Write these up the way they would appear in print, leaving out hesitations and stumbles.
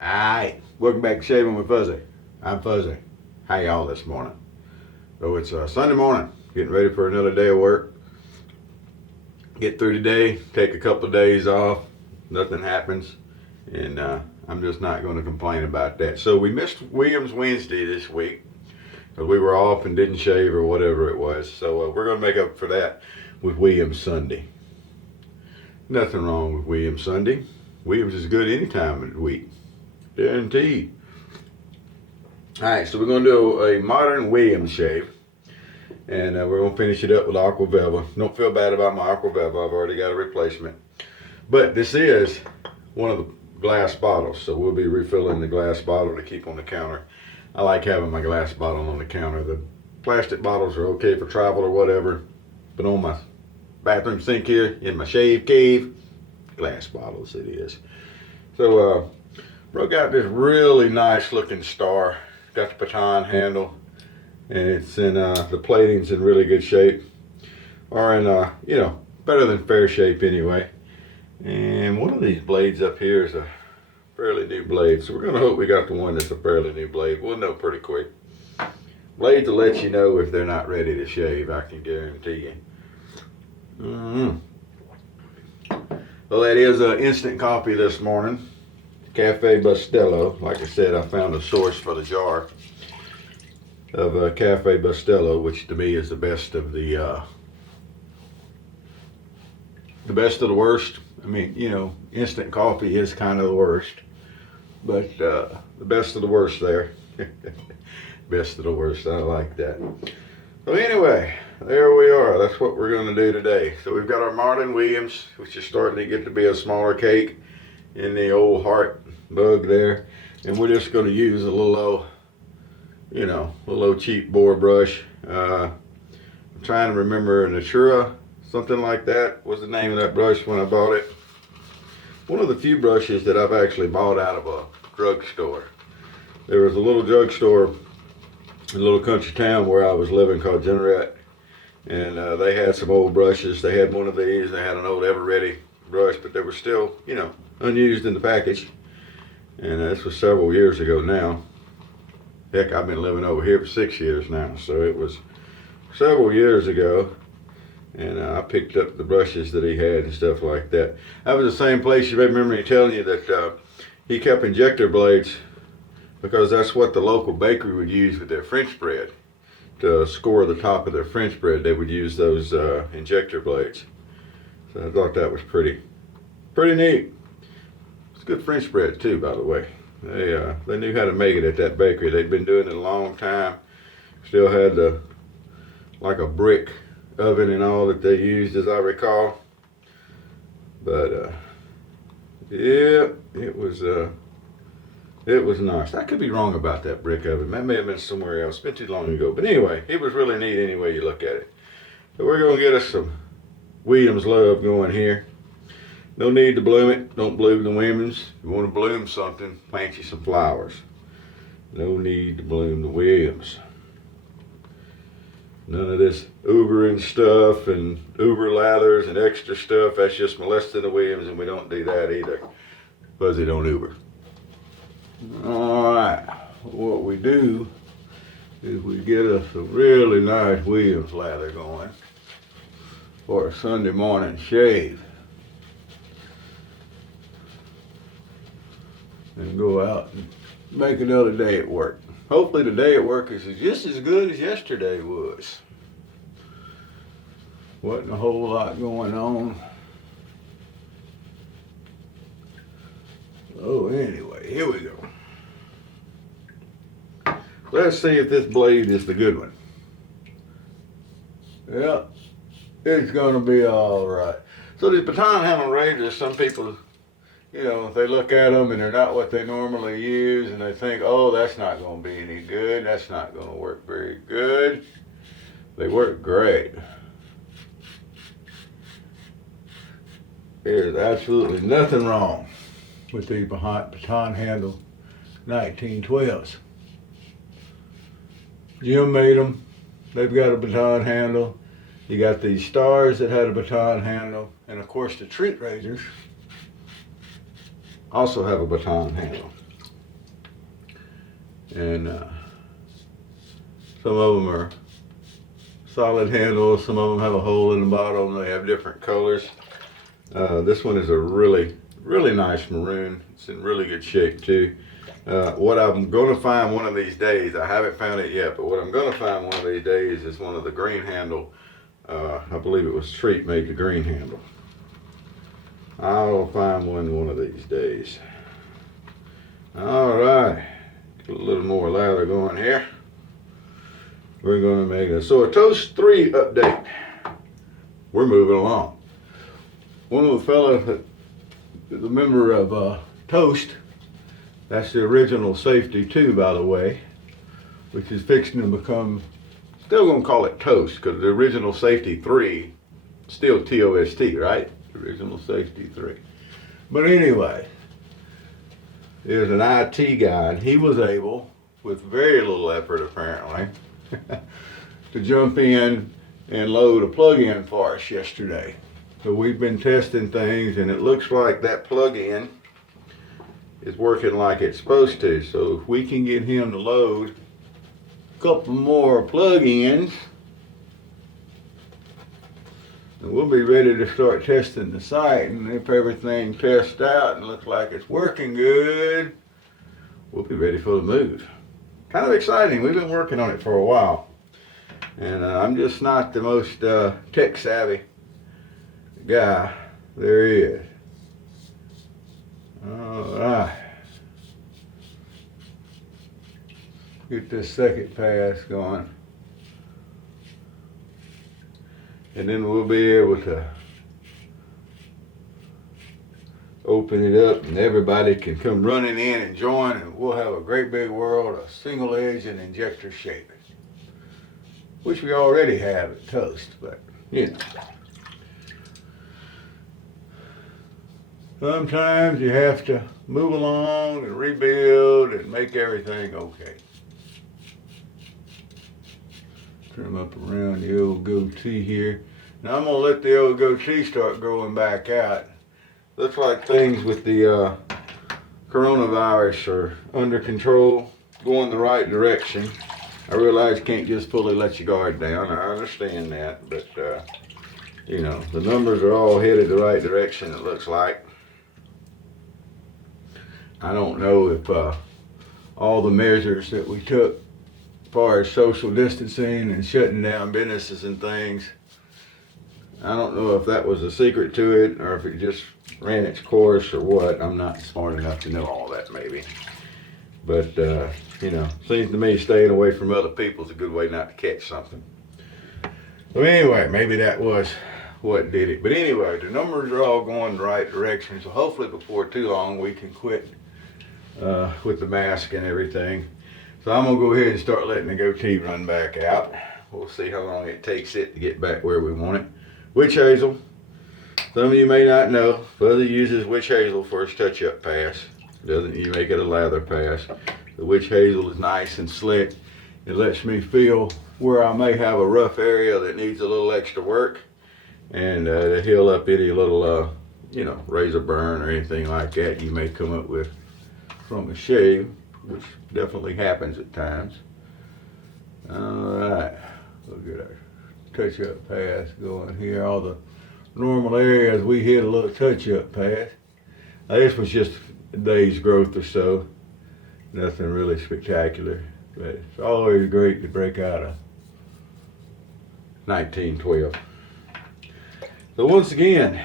Alright, welcome back to Shaving with Fuzzy. I'm Fuzzy. How y'all this morning? So it's Sunday morning, getting ready for another day of work. Get through the day, take a couple of days off, nothing happens, and I'm just not going to complain about that. So we missed Williams Wednesday this week because we were off and didn't shave or whatever it was. So we're going to make up for that with Williams Sunday. Nothing wrong with Williams Sunday. Williams is good any time of the week. Guaranteed. Alright, so we're going to do a modern Williams shave. And we're going to finish it up with Aqua Velva. Don't feel bad about my Aqua Velva. I've already got a replacement. But this is one of the glass bottles. So we'll be refilling the glass bottle to keep on the counter. I like having my glass bottle on the counter. The plastic bottles are okay for travel or whatever. But on my bathroom sink here, in my shave cave, glass bottles it is. So, broke out this really nice looking star. Got the baton handle, and it's in the plating's in really good shape, or in better than fair shape anyway. And one of these blades up here is a fairly new blade, so we're gonna hope we got the one that's a fairly new blade. We'll know pretty quick. Blades will let you know if they're not ready to shave, I can guarantee you. Well, that is an instant coffee this morning. Cafe Bustelo. Like I said, I found a source for the jar of Cafe Bustelo, which to me is the best of the worst. I mean, instant coffee is kind of the worst, but the best of the worst there. Best of the worst. I like that. So anyway, there we are. That's what we're going to do today. So we've got our Martin Williams, which is starting to get to be a smaller cake in the old heart bug there, and we're just going to use a little cheap boar brush. I'm trying to remember, Natura, something like that was the name of that brush when I bought it. One of the few brushes that I've actually bought out of a drugstore. There was a little drugstore in a little country town where I was living called Generette, and they had some old brushes. They had one of these, they had an old Everready brush, but they were still, unused in the package. And this was several years ago now. Heck, I've been living over here for 6 years now, so it was several years ago. And I picked up the brushes that he had and stuff like that. That was the same place, you remember me telling you that he kept injector blades, because that's what the local bakery would use with their French bread. To score the top of their French bread, they would use those injector blades. So I thought that was pretty neat. It's good French bread too, by the way. They knew how to make it at that bakery. They'd been doing it a long time. Still had like a brick oven and all that they used, as I recall. But yeah, it was nice. I could be wrong about that brick oven. That may have been somewhere else. It's been too long ago. But anyway, it was really neat any way you look at it. So we're gonna get us some Williams love going here. No need to bloom it. Don't bloom the Williams. If you want to bloom something, plant you some flowers. No need to bloom the Williams. None of this Ubering stuff and Uber lathers and extra stuff. That's just molesting the Williams, and we don't do that either. Fuzzy don't Uber. Alright, what we do is we get us a really nice Williams lather going for a Sunday morning shave. And go out and make another day at work. Hopefully the day at work is just as good as yesterday was. Wasn't a whole lot going on. Oh, anyway, here we go. Let's see if this blade is the good one. Yeah, it's gonna be all right. So these baton handle razors, some people, they look at them and they're not what they normally use, and they think, oh, that's not going to be any good. That's not going to work very good. They work great. There's absolutely nothing wrong with these baton handle 1912s. Jim made them. They've got a baton handle. You got these stars that had a baton handle, and of course the treat razors also have a baton handle. And some of them are solid handles, some of them have a hole in the bottom, they have different colors. This one is a really nice maroon. It's in really good shape too. What I'm going to find one of these days, I haven't found it yet, but what I'm going to find one of these days is one of the green handle. I believe it was Treat made the green handle. I'll find one of these days. All right, get a little more lather going here. We're going to make a Toast 3 update. We're moving along. One of the fellas that is a member of Toast, that's the original Safety 2, by the way, which is fixing to become, still going to call it Toast, because the original Safety 3, still TOST, right? Original Safety 3. But anyway, there's an IT guy, and he was able, with very little effort apparently, to jump in and load a plug-in for us yesterday. So we've been testing things, and it looks like that plug-in is working like it's supposed to. So if we can get him to load a couple more plug-ins, and we'll be ready to start testing the site. And if everything tests out and looks like it's working good, we'll be ready for the move. Kind of exciting. We've been working on it for a while. And I'm just not the most tech savvy guy there is. All right. Get this second pass going. And then we'll be able to open it up and everybody can come running in and join, and we'll have a great big world of single edge and injector shaping, which we already have at Toast, but you know. Sometimes you have to move along and rebuild and make everything okay. Trim up around the old goatee here. Now I'm gonna let the old goatee start growing back out. Looks like things with the coronavirus are under control, going the right direction. I realize you can't just fully let your guard down. I understand that, but you know, the numbers are all headed the right direction, it looks like. I don't know if all the measures that we took as far as social distancing and shutting down businesses and things, I don't know if that was a secret to it or if it just ran its course or what. I'm not smart enough to know all that maybe. But, you know, seems to me staying away from other people is a good way not to catch something. So anyway, maybe that was what did it. But anyway, the numbers are all going the right direction. So hopefully before too long we can quit with the mask and everything. So I'm going to go ahead and start letting the goatee run back out. We'll see how long it takes it to get back where we want it. Witch hazel. Some of you may not know, Fuzzy uses witch hazel for his touch-up pass. Doesn't you make it a lather pass. The witch hazel is nice and slick. It lets me feel where I may have a rough area that needs a little extra work, and to heal up any little, you know, razor burn or anything like that you may come up with from a shave, which definitely happens at times. All right, look at our touch-up pass going here. All the normal areas we hit a little touch-up pass. Now, this was just a day's growth or so. Nothing really spectacular, but it's always great to break out of 1912. So once again,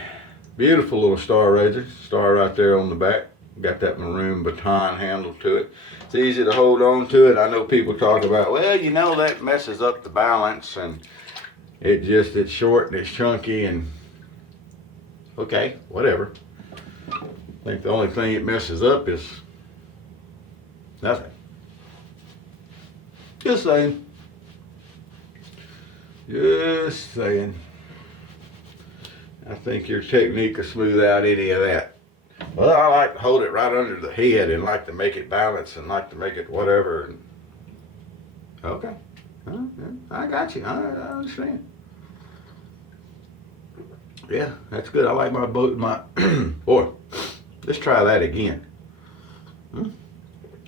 beautiful little star razor. Star right there on the back. Got that maroon baton handle to it. It's easy to hold on to it. I know people talk about, well, you know, that messes up the balance, and it's short and it's chunky, and okay, whatever. I think the only thing it messes up is nothing. Just saying. Just saying. I think your technique will smooth out any of that. Well, I like to hold it right under the head and like to make it balance and like to make it whatever. And okay. I got you. I understand. Yeah, that's good. I like my boat. Boy, let's try that again.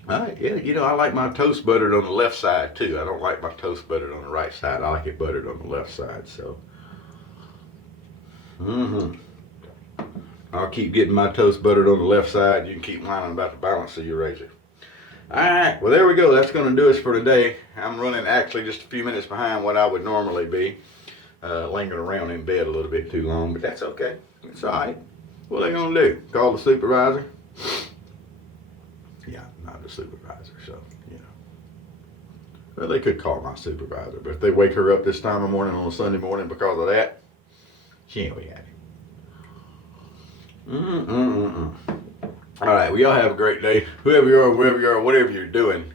Yeah, you know, I like my toast buttered on the left side too. I don't like my toast buttered on the right side. I like it buttered on the left side. So, I'll keep getting my toast buttered on the left side. You can keep whining about the balance of your razor. All right, well, there we go. That's going to do us for today. I'm running actually just a few minutes behind what I would normally be. Lingering around in bed a little bit too long, but that's okay. It's all right. What are they going to do? Call the supervisor? Yeah, I'm not the supervisor, so, you know. Well, they could call my supervisor, but if they wake her up this time of morning on a Sunday morning because of that, she ain't be happy. All right, well, y'all have a great day. Whoever you are, wherever you are, whatever you're doing,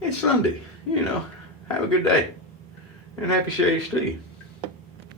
it's Sunday, you know. Have a good day. And happy shaves to you.